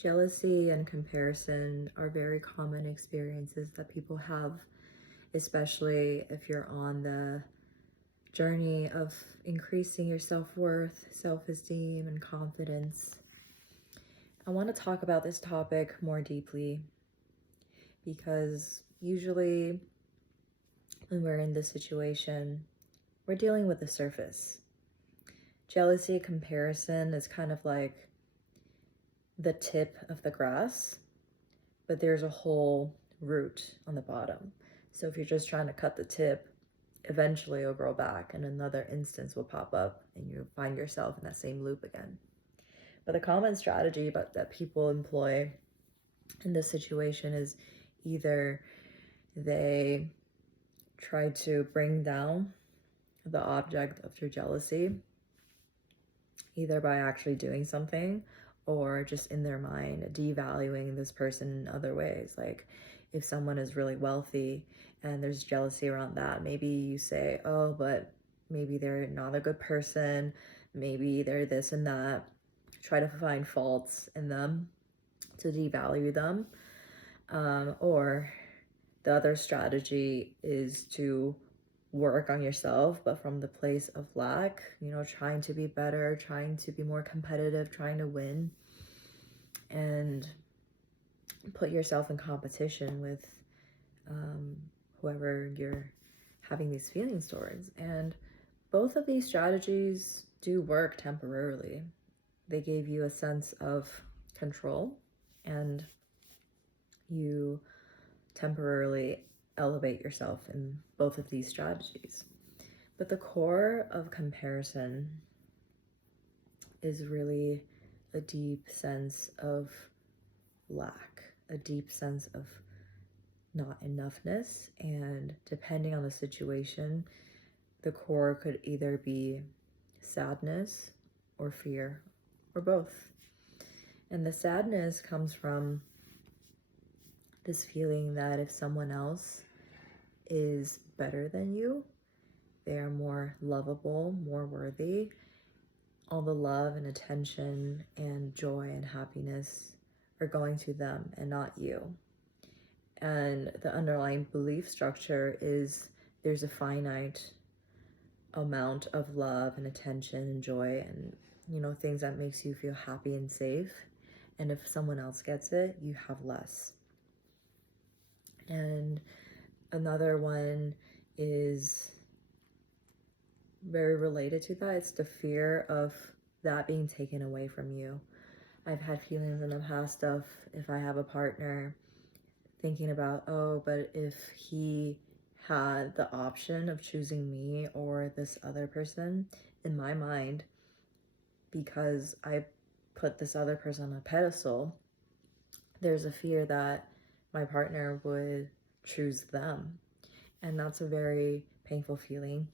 Jealousy and comparison are very common experiences that people have, especially if you're on the journey of increasing your self-worth, self-esteem, and confidence. I want to talk about this topic more deeply because usually when we're in this situation, we're dealing with the surface. Jealousy, comparison is kind of like the tip of the grass, but there's a whole root on the bottom. So if you're just trying to cut the tip, eventually it'll grow back and another instance will pop up and you find yourself in that same loop again. But the common strategy that people employ in this situation is either they try to bring down the object of their jealousy, either by actually doing something or just in their mind devaluing this person in other ways. Like if someone is really wealthy and there's jealousy around that, maybe you say, oh, but maybe they're not a good person, maybe they're this and that. Try to find faults in them to devalue them. Or the other strategy is to work on yourself, but from the place of lack, trying to be better, trying to be more competitive, trying to win, and put yourself in competition with whoever you're having these feelings towards. And both of these strategies do work temporarily. They gave you a sense of control and you temporarily elevate yourself in both of these strategies. But the core of comparison is really a deep sense of lack, a deep sense of not enoughness. And depending on the situation, the core could either be sadness or fear or both. And the sadness comes from this feeling that if someone else is better than you, they are more lovable, more worthy, all the love and attention and joy and happiness are going to them and not you. And the underlying belief structure is there's a finite amount of love and attention and joy and things that makes you feel happy and safe. And if someone else gets it, you have less. And another one is very related to that. It's the fear of that being taken away from you. I've had feelings in the past of, if I have a partner, thinking about, oh, but if he had the option of choosing me or this other person, in my mind, because I put this other person on a pedestal, there's a fear that my partner would choose them. And that's a very painful feeling.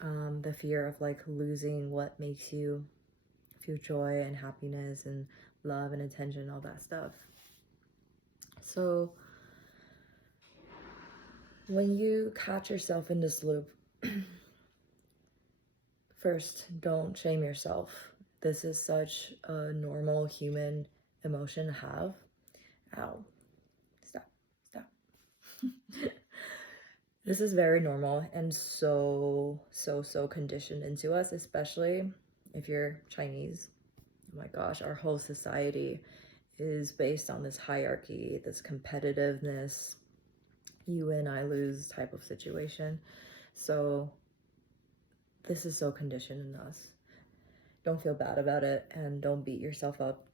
The fear of like losing what makes you feel joy and happiness and love and attention, all that stuff. So when you catch yourself in this loop, first, don't shame yourself. This is such a normal human emotion to have. Ow. Stop. This is very normal and so conditioned into us, especially if you're Chinese. Oh my gosh, our whole society is based on this hierarchy, this competitiveness, you win, I lose type of situation. So this is so conditioned in us. Don't feel bad about it and don't beat yourself up.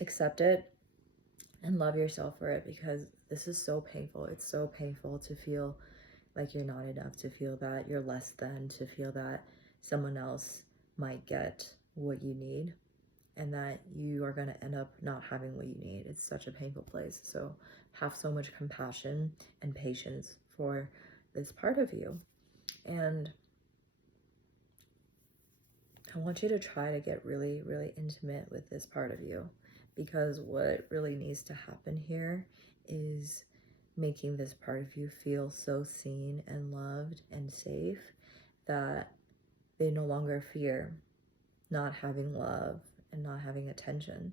Accept it and love yourself for it, because this is so painful. It's so painful to feel like you're not enough, to feel that you're less than, to feel that someone else might get what you need and that you are going to end up not having what you need. It's such a painful place. So have so much compassion and patience for this part of you. And I want you to try to get really, really intimate with this part of you, because what really needs to happen here is making this part of you feel so seen and loved and safe that they no longer fear not having love and not having attention,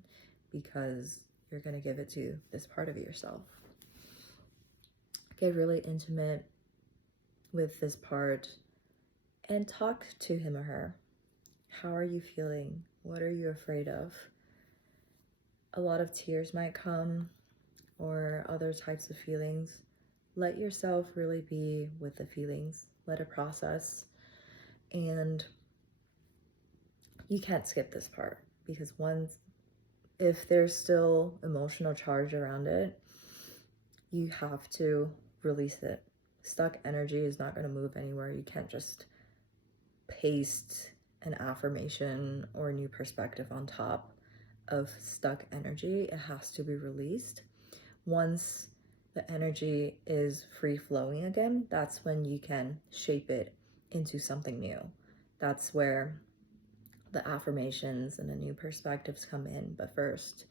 because you're going to give it to this part of yourself. Get really intimate with this part and talk to him or her. How are you feeling? What are you afraid of? A lot of tears might come, or other types of feelings. Let yourself really be with the feelings. Let it process. And you can't skip this part, because if there's still emotional charge around it, you have to release it. Stuck energy is not going to move anywhere. You can't just paste an affirmation or a new perspective on top of stuck energy. It has to be released. Once the energy is free flowing again, that's when you can shape it into something new. That's where the affirmations and the new perspectives come in. But first,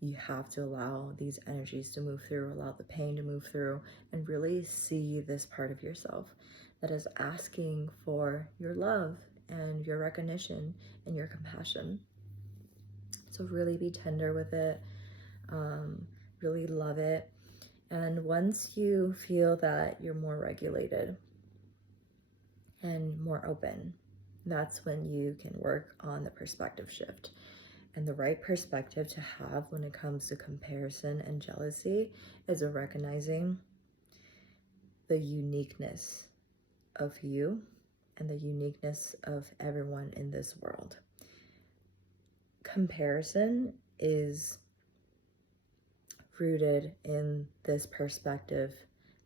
you have to allow these energies to move through, allow the pain to move through, and really see this part of yourself that is asking for your love and your recognition and your compassion. So really be tender with it, really love it. And once you feel that you're more regulated and more open, that's when you can work on the perspective shift. And the right perspective to have when it comes to comparison and jealousy is recognizing the uniqueness of you and the uniqueness of everyone in this world. Comparison is rooted in this perspective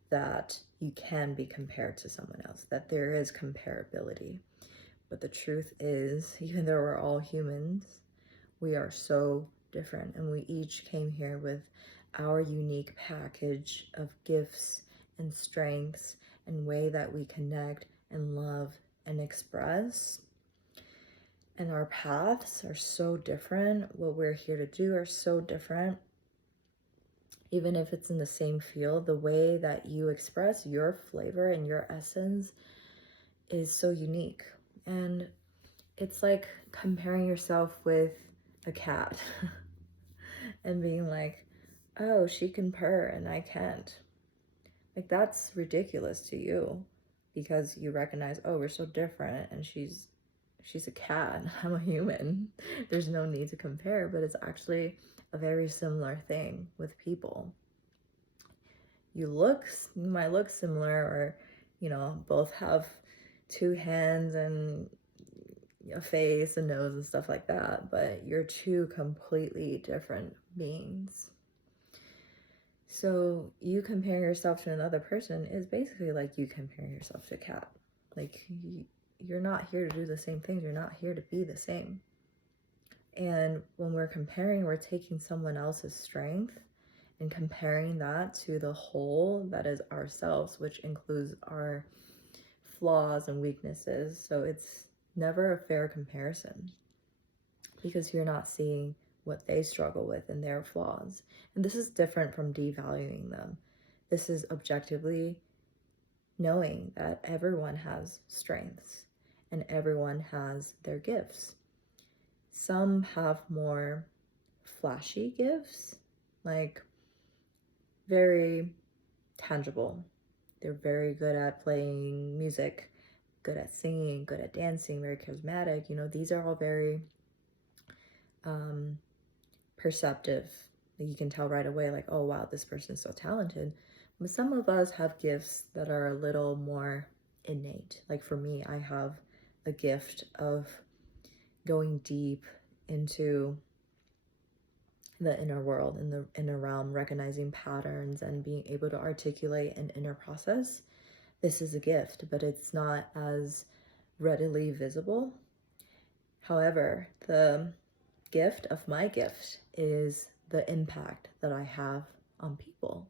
that you can be compared to someone else, that there is comparability. But the truth is, even though we're all humans, we are so different, and we each came here with our unique package of gifts and strengths and way that we connect and love and express. And our paths are so different. What we're here to do are so different. Even if it's in the same field, the way that you express your flavor and your essence is so unique. And it's like comparing yourself with a cat and being like, oh, she can purr and I can't. Like, that's ridiculous to you, because you recognize, oh, we're so different, and she's a cat, I'm a human. There's no need to compare. But it's actually a very similar thing with people. You might look similar, or both have two hands and a face, a nose, and stuff like that, but you're two completely different beings. So you comparing yourself to another person is basically like you comparing yourself to a cat. Like, you're not here to do the same things. You're not here to be the same. And when we're comparing, we're taking someone else's strength and comparing that to the whole that is ourselves, which includes our flaws and weaknesses. So it's never a fair comparison, because you're not seeing what they struggle with and their flaws. And this is different from devaluing them. This is objectively knowing that everyone has strengths and everyone has their gifts. Some have more flashy gifts, like very tangible. They're very good at playing music, good at singing, good at dancing, very charismatic. These are all very perceptive. You can tell right away, like, oh wow, this person's so talented. But some of us have gifts that are a little more innate. Like for me, I have a gift of going deep into the inner world, in the inner realm, recognizing patterns and being able to articulate an inner process. This is a gift, but it's not as readily visible. However, the gift of my gift is the impact that I have on people,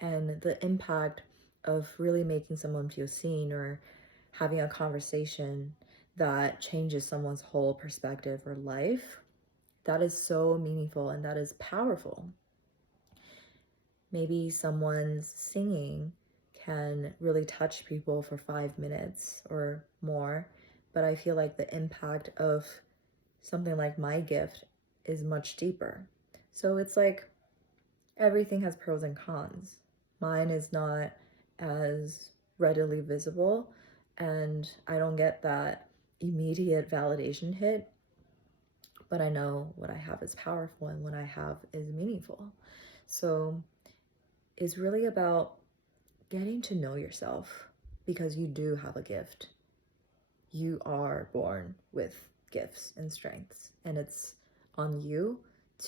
and the impact of really making someone feel seen, or having a conversation that changes someone's whole perspective or life. That is so meaningful and that is powerful. Maybe someone's singing can really touch people for 5 minutes or more, but I feel like the impact of something like my gift is much deeper. So it's like everything has pros and cons. Mine is not as readily visible, and I don't get that immediate validation hit, but I know what I have is powerful and what I have is meaningful. So it's really about getting to know yourself, because you do have a gift. You are born with gifts and strengths, and it's on you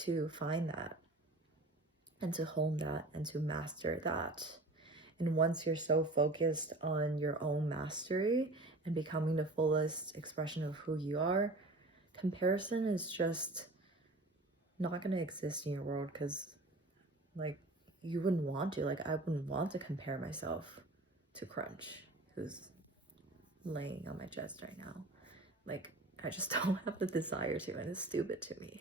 to find that and to hone that and to master that. And once you're so focused on your own mastery and becoming the fullest expression of who you are, comparison is just not going to exist in your world, because like you wouldn't want to. Like I wouldn't want to compare myself to Crunch, who's laying on my chest right now. Like I just don't have the desire to, and it's stupid to me.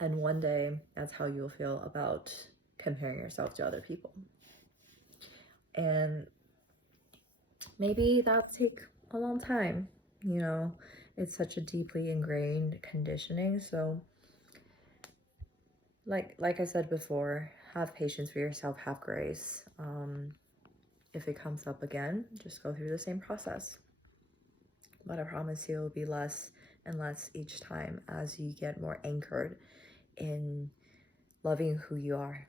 And one day that's how you'll feel about comparing yourself to other people. And maybe that'll take a long time, you know. It's such a deeply ingrained conditioning. So like I said before, have patience for yourself, have grace. If it comes up again, just go through the same process. But I promise you, it'll be less and less each time as you get more anchored in loving who you are